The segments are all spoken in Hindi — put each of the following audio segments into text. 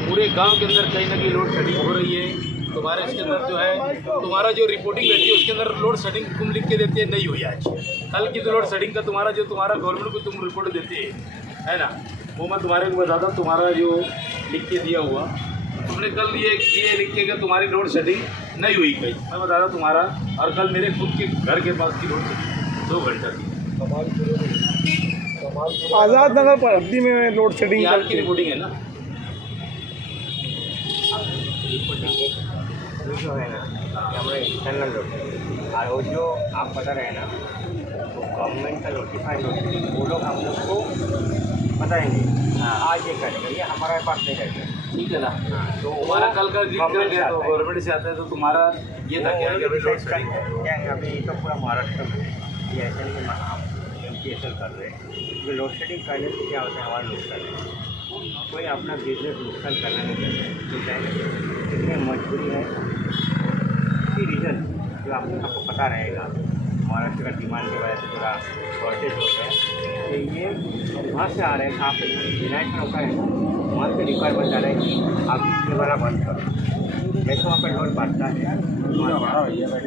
पूरे गांव के अंदर कहीं ना कहीं लोड शेडिंग हो रही है। तुम्हारे इसके अंदर जो है तुम्हारा जो रिपोर्टिंग रहती है उसके अंदर लोड शेडिंग तुम लिख के देती है नहीं हुई आज। कल की तो लोड शेडिंग का तुम्हारा गवर्नमेंट को तुम रिपोर्ट देती है ना, वो मैं तुम्हारे को बताता हूँ। तुम्हारा जो लिख के दिया हुआ तुमने कल ये लिख के तुम्हारी लोड शेडिंग नहीं हुई कहीं, मैं बता रहा तुम्हारा। और कल मेरे खुद के घर के पास की लोड शेडिंग 2 घंटा की। आज़ाद नगर पड़ती में लोड शेडिंग की रिपोर्टिंग है ना, जो है ना हमारे इंटरनल लोड और वो जो आप बता रहे हैं ना तो गवर्नमेंट का नोटिफाइड नोटिस वो लोग हम लोग को बताएंगे। आज ये करेंगे, ये हमारे पास नहीं करेंगे, ठीक है ना। तो हमारा कल का गवर्नमेंट से आता है तो तुम्हारा ये था क्या है अभी तो पूरा महाराष्ट्र में ये ऐसा नहीं हम एम कर रहे हैं, क्योंकि लोड शेडिंग करने से क्या होता है हमारा नुकसान है। कोई अपना बिजनेस नुकसान करना नहीं चाहते, तो चाहे कितनी मजबूरी है की रीज़न जो आपको पता रहेगा। महाराष्ट्र का डिमांड की वजह से थोड़ा शॉर्टेज होता है, तो ये वहाँ से आ रहे हैं। आप यूनाइट होता है वहाँ से रिक्वायरमेंट आ रहा है कि आप ये वाला बंद करो, जैसे वहाँ पर लोड बढ़ता है।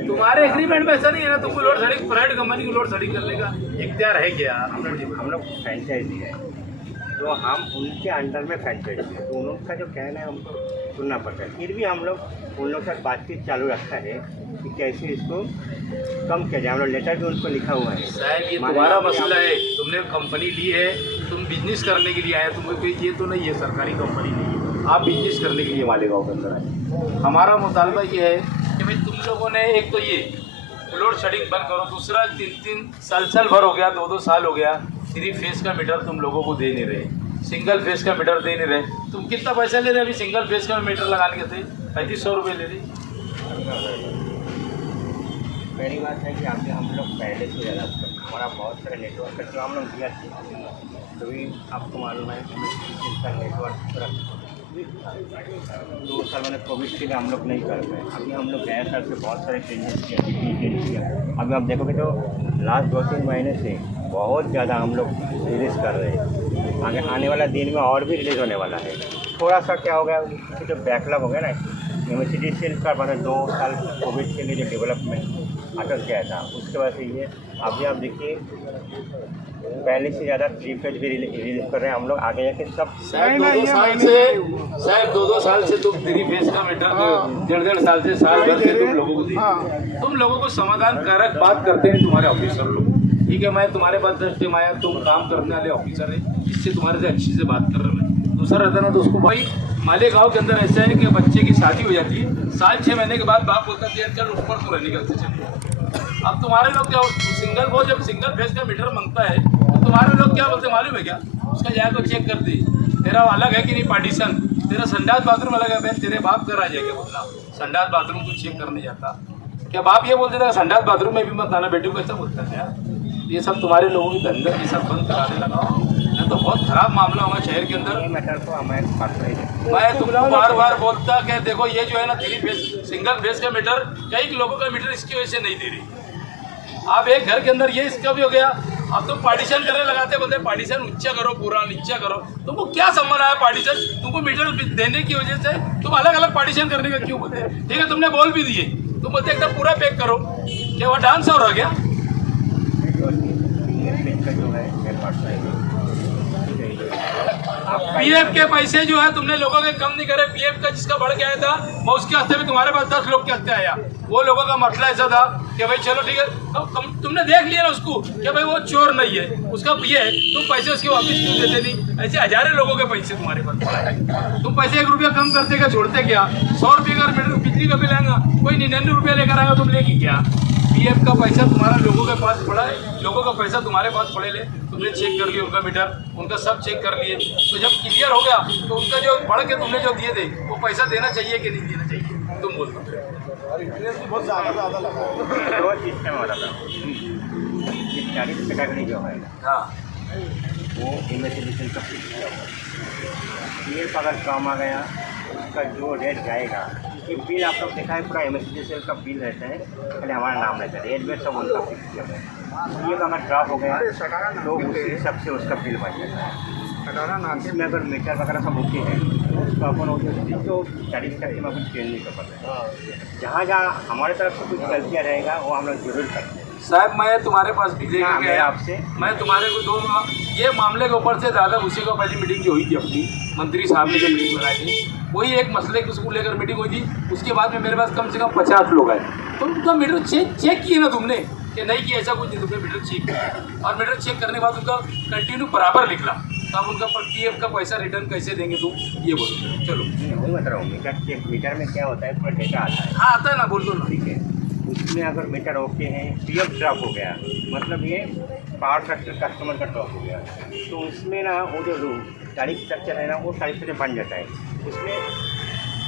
तुम्हारे एग्रीमेंट में ऐसा नहीं है ना, तुमको लोड शेडिंग प्राइवेट कंपनी को लोड शेडिंग करने का इख्तियार है क्या? हम लोग फ्रेंचाइजी है तो हम उनके अंडर में फ्रेंचाइजी है, तो उनका जो कहना है हमको सुनना पड़ता है। फिर भी हम लोग उन लोग के साथ बातचीत चालू रखता है कि कैसे इसको कम किया जाए। हम लोग लेटर भी उनको लिखा हुआ है। साहब ये तुम्हारा मसला है, तुमने कंपनी ली है, तुम बिजनेस करने के लिए आए, तुमको ये तो नहीं है सरकारी कंपनी नहीं है, आप बिजनेस करने के लिए मालेगांव के अंदर आए। हमारा मुतालबा ये है कि भाई तुम लोगों ने एक तो ये लोड शेडिंग बंद करो, दूसरा 3 साल भर हो गया, 2 साल हो गया 3 फेस का मीटर तुम लोगों को दे नहीं रहे, सिंगल फेस का मीटर दे नहीं रहे। तुम कितना पैसा ले रहे? अभी सिंगल फेस का मीटर लगाने के थे 3500 रुपये ले रहे। पहली बात है कि आगे हम लोग पहले से ज़्यादा हमारा बहुत सारे नेटवर्क है जो हम लोग दिया थे, तभी आपको मालूम है इसका नेटवर्क पूरा 2 साल मैंने कोविड के लिए हम लोग नहीं कर पाए। अभी हम लोग गए साल से बहुत सारे चेंजेस किया। अभी आप देखोगे तो लास्ट 2-3 महीने से बहुत ज़्यादा हम लोग रिलीज़ कर रहे हैं। आगे आने वाला दिन में और भी रिलीज़ होने वाला है। थोड़ा सा क्या हो गया कि जो बैकलॉग हो गया ना यूनिवर्सिटी का मतलब 2 साल कोविड के लिए जो डेवलपमेंट अटक गया था, उसके वजह से ये अभी आप देखिए पहले से ज़्यादा 3 फेज भी रिलीज कर रहे हैं हम लोग। आगे जाके सब शायद 2 साल से तुम 3 फेज का मीटर 1.5 साल से साल भर से तुम लोगों को तुम लोगों को समाधान कारक बात करते हैं तुम्हारे ऑफिसर लोग। ठीक है, मैं तुम्हारे पास 10 टाइम आया, तुम काम करने वाले ऑफिसर है, इससे तुम्हारे से अच्छी से बात कर रहा हूँ। दूसरा रहता ना तो उसको भाई मालेगांव के अंदर ऐसा है कि बच्चे की शादी हो जाती है, साल 6 महीने के बाद बाप बोलता है चल ऊपर तो रहने का चलिए। अब तुम्हारे लोग क्या सिंगल वो जब सिंगल फेस का मीटर मांगता है तो तुम्हारे लोग क्या बोलते मालूम है क्या? उसका जाकर चेक कर दे तेरा अलग है कि नहीं पार्टीशन, तेरा संडास बाथरूम अलग है, बहन तेरे बाप कर आ जाएगा बोलना संडास बाथरूम को चेक करने जाता क्या? बाप ये बोलते था संडास बाथरूम में भी मत आना, बेटी को ऐसा बोलता है यार। ये सब तुम्हारे लोगों की धंधा ये सब बंद कराने लगा नहीं तो बहुत खराब मामला होगा शहर के अंदर। मैं तुमको बार बार बोलता कि देखो ये जो है ना 3 फेस सिंगल फेस का मीटर कई लोगों का मीटर इसकी वजह से नहीं दे रही। आप एक घर के अंदर ये इसका भी हो गया, अब तुम पार्टीशन करने लगाते बोलते पार्टीशन ऊंचा करो पूरा नीचा करो। तुमको क्या संबंध आया पार्टीशन? तुमको मीटर देने की वजह से तुम अलग अलग पार्टीशन करने का क्यों बोलते? ठीक है तुमने बोल भी दिए, तुम बोलते एकदम पूरा पैक करो, क्या वह डांस हो रहा गया? पीएफ के पैसे जो है तुमने लोगों के कम नहीं करे। पीएफ का जिसका बढ़ के आया था वो उसके हस्ते में तुम्हारे पास 10 लोग के हस्ते आया। वो लोगों का मसला ऐसा था कि भाई चलो ठीक है तो तुमने देख लिया ना उसको कि भाई वो चोर नहीं है, उसका ये है, तुम पैसे उसके वापस क्यों देते नहीं? ऐसे हजारों लोगों के पैसे तुम्हारे पास पड़ा है, तुम पैसे 1 रुपया कम करते क्या छोड़ते क्या? 100 रुपये का मीटर बिजली का बिल आएगा, कोई 99 रुपया लेकर आएगा, तुम लेगी क्या? पीएफ का पैसा तुम्हारा लोगों के पास पड़ा है, लोगों का पैसा तुम्हारे पास पड़े ले, तुमने चेक कर लिया उनका मीटर, उनका सब चेक कर लिए। तो जब क्लियर हो गया तो उनका जो बढ़ के तुमने जो दिए थे वो पैसा देना चाहिए कि नहीं देना चाहिए? तुम बोल दो। बहुत ज़्यादा लगा दो सिस्टम वाला था 40 कैटेगरी जो है हाँ वो इमेजिनेशन का फिक्स किया हुआ है। ये अगर कम आ गया उसका जो रेट जाएगा, ये बिल आप लोग देखा है पूरा इमेजिनेशन का बिल रहता है, पहले हमारा नाम रहता है, रेट में सब उनका फिक्स किया हुआ है। ये अगर ड्रॉप हो गया तो उसी हिसाब से उसका बिल बन जाता है। इसमें अगर मीटर वगैरह सब होती है उसको अपन तो चालीस टक्के में अपन चेंज नहीं कर पाते। जहाँ जहाँ हमारे तरफ से कुछ गलतियाँ रहेगा वो हम लोग जरूर करते हैं। साहब मैं तुम्हारे पास भेजे हाँ, गया आपसे मैं तुम्हारे को ये मामले के ऊपर से ज़्यादा उसी को पहली मीटिंग जो हुई थी अपनी मंत्री साहब ने जो मीटिंग बनाई थी वही एक मसले को लेकर मीटिंग हुई थी। उसके बाद में मेरे पास कम से कम 50 लोग आए। तो उनका मीटर चेक किए ना तुमने कि नहीं किया, ऐसा कुछ नहीं, तुमने मीटर चेक किया और मीटर चेक करने के बाद उनका कंटिन्यू बराबर निकला। तब उनका पर पीएफ का पैसा रिटर्न कैसे देंगे तुम ये बोलो। चलो वही बता रहा हूँ, मीटर में क्या होता है, पूरा डेटा आता है। हाँ आता है ना, बोल दो ना। ठीक है, उसमें अगर मीटर ओके है, पीएफ ड्रॉप हो गया मतलब ये पावर फैक्टर कस्टमर का ड्रॉप हो गया, तो उसमें ना वो जो तारीख स्ट्रक्चर है ना वो तारीख से बन जाता है। उसमें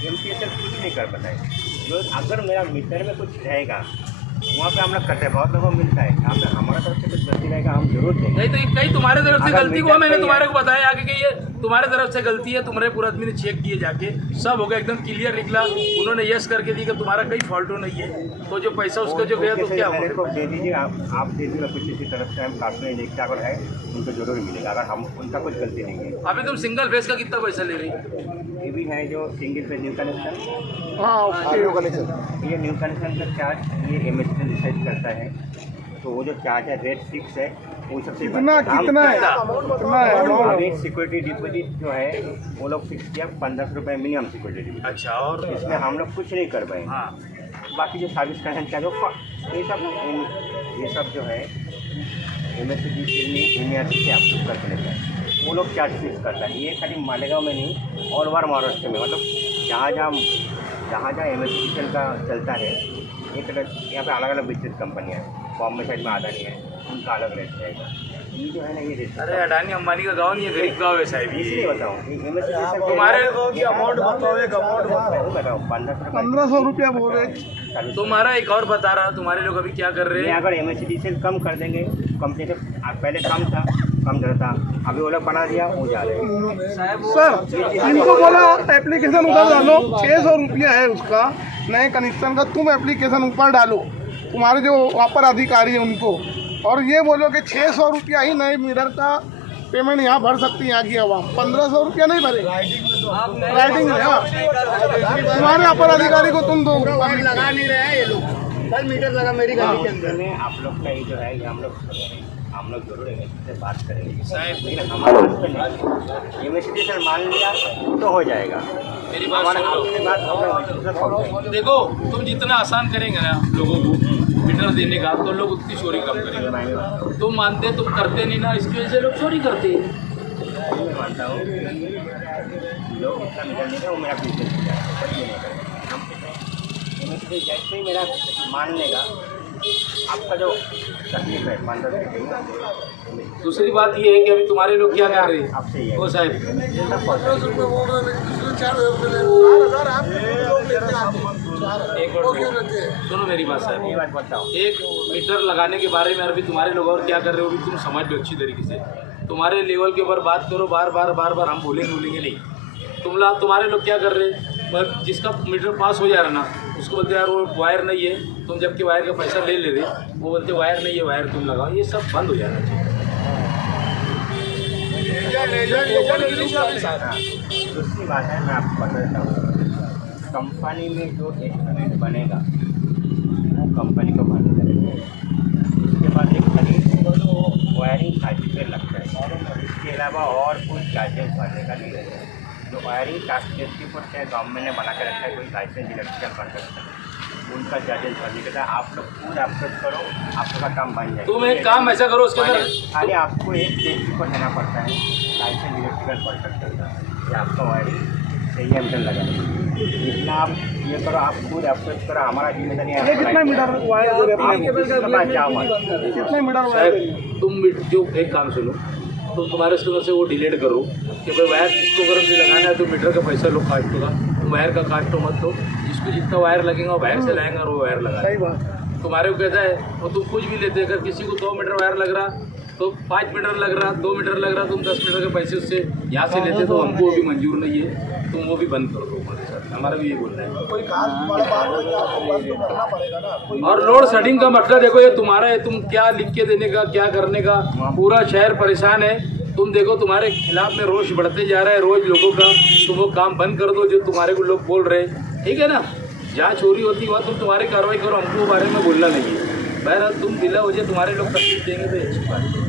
एमसीएसएल कुछ नहीं कर पाता है। जो अगर मेरा मीटर में कुछ रहेगा वहाँ पे हम लोग करते हैं, बहुत लोगों को मिलता है। यहाँ पे हमारा तरफ से कुछ गलती रहेगा हम जरूर देंगे। नहीं तो कहीं तुम्हारे तरफ से अगर गलती मीटर को मैंने पे तुम्हारे को बताया आगे कि ये तुम्हारे तरफ से गलती है। तुम्हारे पूरा आदमी ने चेक किए जाके सब हो गया, एकदम क्लियर निकला। उन्होंने यस करके दी कि तुम्हारा कोई फॉल्ट नहीं है। तो जो पैसा उसका जो गया तो क्या मेरे को होगा? दे दीजिए, आप दे दीजिए, कुछ इसी तरफ से हम काटने देखते अगर है उनको जरूर मिलेगा, अगर हम उनका कुछ गलती नहीं है। अभी तुम सिंगल फेस का कितना पैसा ले रही हो? ये भी है जो सिंगल पे न्यू कनेक्शन, हाँ ओके कनेक्शन। ये न्यू कनेक्शन का चार्ज ये एमएससी डिसाइड करता है। तो वो जो चार्ज है रेट फिक्स है, वो सबसे कितना है कितना है अभी सिक्योरिटी डिपॉजिट जो है वो लोग फिक्स किया 1500 रुपये मिनिमम सिक्योरिटी डिपॉजिट। अच्छा, और इसमें हम लोग कुछ नहीं कर पाए। हाँ बाकी जो सर्विस कनेक्शन का जो ये सब जो है एमएससी से अप्रूव करके लेता है, वो लोग चार्ज फिक्स करता है। ये खाली मालेगांव में नहीं, ऑल ओवर महाराष्ट्र में, मतलब जहाँ जहाँ एमएससी का चलता है। एक यहाँ पे अलग अलग बिजनेस कंपनियाँ हैं, बॉम्बे साइड में अडानी है, उनका अलग रेट रहेगा। ये जो है ना ये रेट, अरे अडानी अंबानी का गाँव नहीं है, गरीब गाँव है साहब। इसलिए बताऊँ तुम्हारे अमाउंट बताओ, एक अमाउंट बताओ 1500 रुपया बोल रहे। तुम्हारा एक और बता रहा, तुम्हारे लोग अभी क्या कर रहे हैं? अगर एमएससी से कम कर देंगे, कंपनी से पहले कम था, कम दर था, अभी वो लोग बना दिया, वो जा रहे हैं। सर इनको बोला एप्लीकेशन उधर डालो, 600 रुपया है उसका नए कनेक्शन का, तुम एप्लीकेशन ऊपर डालो तुम्हारे जो वहाँ पर अधिकारी है उनको, और ये बोलो कि 600 रुपया ही नए मीटर का पेमेंट यहाँ भर सकती है यहाँ की आवाम, 1500 रुपया नहीं भरे राइटिंग में। हाँ तुम्हारे अपर अधिकारी को तुम दो, लगा नहीं रहे हैं ये लोग, बस मीटर लगा मेरी गाड़ी के अंदर। में आप लोग का ये जो है ये हम लोग जरूर एमएससी से बात करेंगे, लेकिन हमारे हाथ में नहीं। एमएससी से मान लिया तो हो जाएगा, मेरी बात हमारे सुनो। हाथ में बात हम लोग एमएससी से पहुंच जाएंगे। देखो तुम जितना आसान करेंगे ना लोगों को मीटर देने का, तो लोग उतनी चोरी कम करेंगे। तुम मानते, तुम करते नहीं ना, इसकी वजह से लोग चोरी करते हैं। मैं मानता हूँ लोग इसका मीटर नहीं है, वो मेरा बिजनेस हो जाएगा, पर ये नहीं करेंगे। हम एमएससी जैसे ही मेरा मान लेगा, आपका जो तकलीफ है 1500। दूसरी बात ये है कि अभी तुम्हारे लोग क्या कर रहे हैं? आपसे ये ओ साहब एक मिनट सुनो मेरी बात साहब, ये बात बताओ। एक मीटर लगाने के बारे में अभी तुम्हारे लोग और क्या कर रहे हो भी तुम समझ लो अच्छी तरीके से। तुम्हारे लेवल के ऊपर बात करो, बार बार हम बोलेंगे नहीं। तुम्हारे लोग क्या कर रहे हैं, जिसका मीटर पास हो जा रहा ना उसको बोलते यार वो वायर नहीं है, तुम जबकि वायर का पैसा ले रहे, वो बोलते वायर नहीं है, वायर तुम लगाओ। ये सब बंद हो जाना चाहिए। दूसरी बात है, मैं आपको बता देता हूँ, कंपनी में जो एस्टिमेट बनेगा वो कंपनी को भरना चाहिए। उसके बाद एक खाली वायरिंग सर्टिफिकेट लगता है, इसके अलावा और कोई चार्जेस भरने का नहीं है। जो वायरिंग सर्टिफिकेट है गवर्नमेंट ने बना के रखा है, कोई लाइसेंस इलेक्ट्रिकल कॉन्ट्रैक्टर उनका चार्जेस भरने के बाद आप लोग खुद अप्रोच करो, आप लोग का काम बन जाएगा। तुम एक काम ऐसा करो, उसके अंदर खाली आपको एक टेस्ट पेपर देना पड़ता है लाइसेंस इलेक्ट्रिकल कॉन्ट्रैक्टर का, ये आपका वायरिंग सही है मीटर लगा। जितना आप ये करो, आप खुद अप्रोच करो, हमारा जिम्मेदारी है। ये कितना मीटर वायर दे रहे हैं? कितने मीटर वायर दे रहे हैं? तुम जो एक काम सुनो, तुम तुम्हारे स्टोर से वो डिलीट करो कि भाई वायर जिसको अगर मुझे लगाना है तो मीटर का पैसा लो कास्ट होगा, तुम वायर का कास्ट हो मत लो। जिसको जितना वायर लगेगा वो वायर से लाएंगे और वो वायर लगा। सही बात। तुम्हारे को कैसा है, और तुम कुछ भी लेते, अगर किसी को 2 मीटर वायर लग रहा तो 5 मीटर लग रहा, 2 मीटर लग रहा, तुम 10 मीटर के पैसे उससे यहाँ से लेते तो हमको वो भी मंजूर नहीं है, तुम वो भी बंद कर दो हमारे साथ। हमारा भी ये बोलना है। और लोड शेडिंग का मतलब देखो, ये तुम्हारा है, तुम क्या लिख के देने का, क्या करने का। पूरा शहर परेशान है तुम देखो तुम्हारे खिलाफ में रोष बढ़ते जा रहा है रोज लोगों का, तुम वो काम बंद कर दो जो तुम्हारे को लोग बोल रहे हैं, ठीक है ना। जहाँ चोरी होती है वहाँ तुम तुम्हारी कार्रवाई करो, हमको वो बारे में बोलना नहीं है। बहरहाल तुम दिला वजह तुम्हारे लोग तकलीफ देंगे तो अच्छी बात है।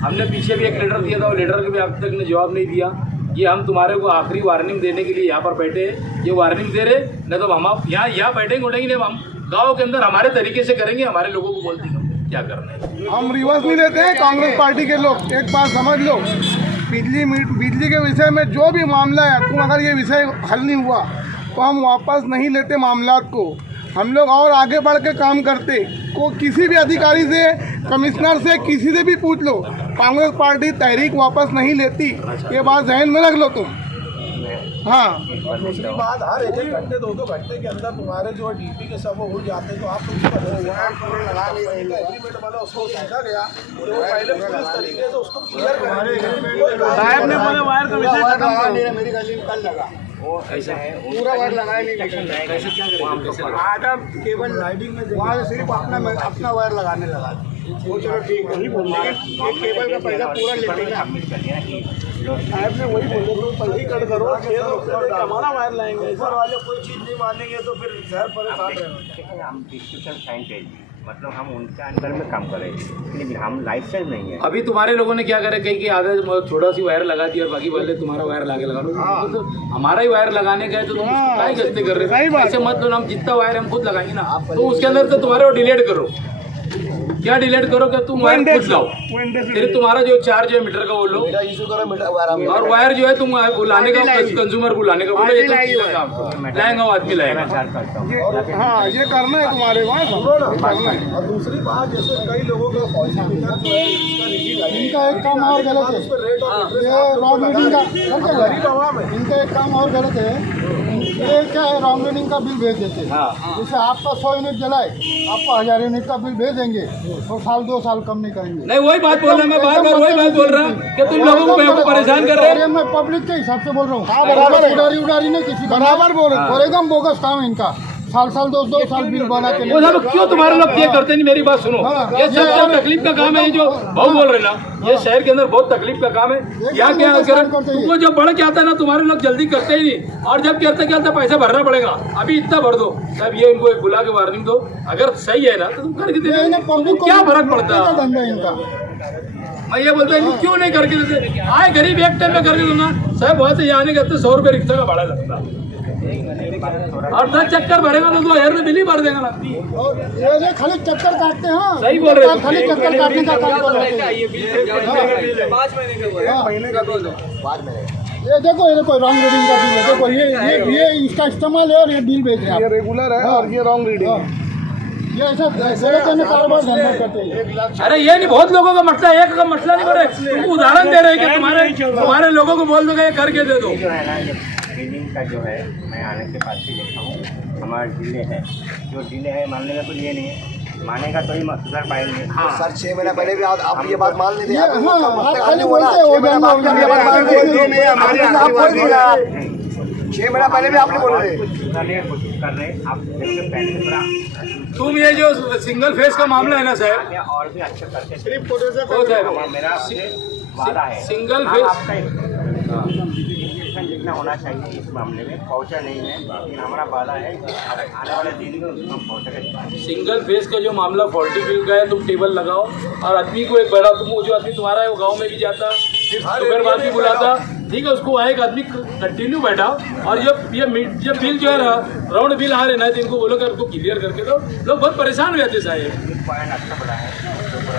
हमने पीछे भी एक लेटर दिया था, वो लेटर के भी अब तक ने जवाब नहीं दिया। ये हम तुम्हारे को आखिरी वार्निंग देने के लिए यहाँ पर बैठे हैं, ये वार्निंग दे रहे, नहीं तो हम यहाँ बैठेंगे उठेंगे नहीं, हम गाँव के अंदर हमारे तरीके से करेंगे, हमारे लोगों को बोलते हैं क्या करना है। हम रिवर्स नहीं लेते हैं कांग्रेस पार्टी के लोग, एक बात समझ लो, बिजली के विषय में जो भी मामला है, तुम अगर ये विषय हल नहीं हुआ तो हम वापस नहीं लेते मामलात को, हम लोग और आगे बढ़ के काम करते। को किसी भी अधिकारी से, कमिश्नर से, किसी से भी पूछ लो, कांग्रेस पार्टी तहरीक वापस नहीं लेती, ये बात जहन में रख लो तुम। हाँ, दूसरी बात, हर एक घंटे 2-2 घंटे के अंदर तुम्हारे जो डीपी के सब उड़ जाते हैं, तो आप एग्रीमेंट बना उसको समझा गया तो वो पहले पूरी तरीके से उसको क्लियर साहब ने बोले वायर का विषय खत्म करो। मेरी गली में कल लगा, वो ऐसा है, पूरा वायर लगाया नहीं, कैसे क्या करेंगे? आधा केबल राइडिंग में वहाँ से सिर्फ अपना वायर लगाने लगा। वो चलो ठीक है, लेकिन एक केबल का पैसा पूरा लेते हैं। साहब ने वही बोले तो पहले कट करो, हमारा वायर लाएंगे, ऊपर वाले कोई चीज़ नहीं मानेंगे तो फिर शहर परेशान रहेंगे। हम डिस्ट्रीब्यूशन साइंटिस्ट, मतलब हम उनके अंदर में काम करें, लेकिन हम लाइसेंस नहीं है। अभी तुम्हारे लोगों ने क्या करे, कहीं कि आधा छोटा सी वायर लगा दी और बाकी वाले तुम्हारा वायर लाके लगा लो, तो हमारा ही वायर लगाने का है तो तुम क्या गलती कर रहे हो? ऐसे मत लो, हम जितना वायर हम खुद लगाएंगे ना, तो उसके अंदर तो तुम्हारे को डिलीट करो। क्या डिलीट करो कि तुम वायर खुद लाओ, फिर तुम्हारा जो चार्ज है मीटर का वो लो, और वायर जो है तुम बुलाने का, कंज्यूमर बुलाने का बोलो, ये तो लाएंगा वो आदमी लाएगा। हाँ, ये करना है तुम्हारे वहाँ, करना है। और दूसरी बात, जैसे कई लोगों का फौजी मीटर जो है इनका एक काम और गलत है, ये रॉन्ग रीडिंग का गरीब आवाम है, इनका एक काम और गलत है। ये क्या है, रॉन्ग रीडिंग का बिल भेज देते हैं। जैसे आपका 100 यूनिट जलाए, आपको 1000 यूनिट का बिल भेजेंगे और 2 साल कम नहीं करेंगे। नहीं, वही बात बोल रहा मैं, बार बार वही बात बोल रहा कि तुम लोगों को परेशान कर रहे हो। मैं पब्लिक के हिसाब से बोल रहा हूँ, बराबर है। उड़ारी नहीं किसी बराबर बोल रहे हो। और एकदम बोगस काम है इनका, साल 2 साल बिल बना के वो सब क्यों तुम्हारे लोग ये करते नहीं? मेरी बात सुनो, ये सब तकलीफ का काम है। ये जो भाऊ बोल रहे ना, ये शहर के अंदर बहुत तकलीफ का काम है। यहाँ क्या करें, तुमको जब बढ़ के आता है ना, तुम्हारे लोग जल्दी करते ही नहीं, और जब करते पैसा भरना पड़ेगा, अभी इतना भर दो। तब ये इनको एक बुला के वार्निंग दो, अगर सही है ना तो तुम करके दे, क्या फर्क पड़ता है? धंधा इनका। मैं ये बोलता हूँ क्यों नहीं करके देते? आए गरीब एक टाइम में करके दो ना साहब, वहाँ से आने के 100 रुपये रिक्शा का भाड़ा लगता, और 10 चक्कर भरेगा तो 2000 में बिल ही भर देगा ना। ये खाली चक्कर काटते हैं। सही बोल रहे हो, खाली चक्कर काटने का काम कर रहे हैं। ये देखो रॉन्ग रीडिंग का बिल है, देखो ये इसका इस्तेमाल है और ये बिल भेज रहे हैं। ये रेगुलर है और ये रॉन्ग रीडिंग है। ये ऐसा कारोबार धंधा करते हैं। अरे ये नहीं, बहुत लोगों का मसला है, एक का मसला नहीं करे। तुम उदाहरण दे रहे हैं कि तुम्हारे लोगों को बोल दो ये करके दे दो। जो है ना, ये बिल्डिंग का जो है, मैं आने के बाद से देखा हूँ, हमारा डिले है, जो डिले है मानने का कुछ ये नहीं है, मानेगा तो ही सुधर पाएंगे। हाँ सर 6 महीने पहले भी आप ये बात मान लेते हैं। 6 महीना पहले भी आपने बोला है, कर रहे आप पैसे तुम ये जो सिंगल फेस का मामला है ना साहब, और भी अच्छा करते हैं। सिर्फ फोटो से वो साहब, मेरा वादा है, सिंगल हम फेस आपका जितना होना चाहिए इस मामले में पहुंचा नहीं है, लेकिन हमारा वादा है आने वाले दिन में उसको हम पहुँचा। सिंगल फेस का जो मामला फॉल्टी बिल का है, तुम टेबल लगाओ और आदमी को एक बड़ा, तुम जो आदमी तुम्हारा है वो गांव में भी जाता, फिर दोपहर बाद भी बुलाता, ठीक है, उसको एक आदमी कंटिन्यू बैठाओ, और जब बिल जो है ना, राउंड बिल आ रहे ना, तो इनको बोलो कि उनको क्लियर करके दो। लोग बहुत परेशान हो जाते साहब, पॉइंट अच्छा बड़ा है,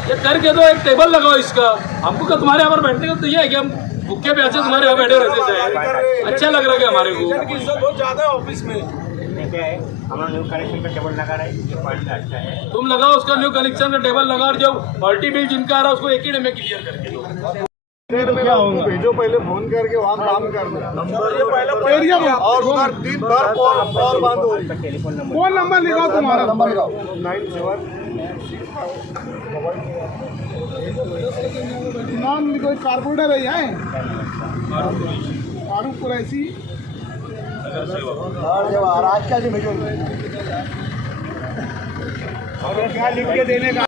ये करके दो, एक टेबल लगाओ इसका। हमको क्या तुम्हारे यहाँ पर बैठने का तो ये है कि हम भूखे प्यासे तुम्हारे यहाँ बैठे रहते साहब, अच्छा लग रहा है हमारे को। बहुत ज्यादा है ऑफिस में। क्या है, हम लोग न्यू कनेक्शन का टेबल लगा रहे हैं, ये पॉइंट अच्छा है। तुम लगाओ उसका न्यू कनेक्शन का टेबल लगाओ, और जो फॉल्टी बिल जिनका आ रहा है उसको एक ही डे में क्लियर करके दो। तो क्या होगा, भेजो पहले फोन करके वहाँ काम कर दो, और उधर दिन भर और बंद हो रही। टेलीफोन नंबर, फोन नंबर लिखाओ, तुम्हारा नंबर लिखाओ। 97 नाम कोई कारपोरेटर है यहाँ, फारूक कुरैशी। आज क्या भेजो, क्या लिख के देने का?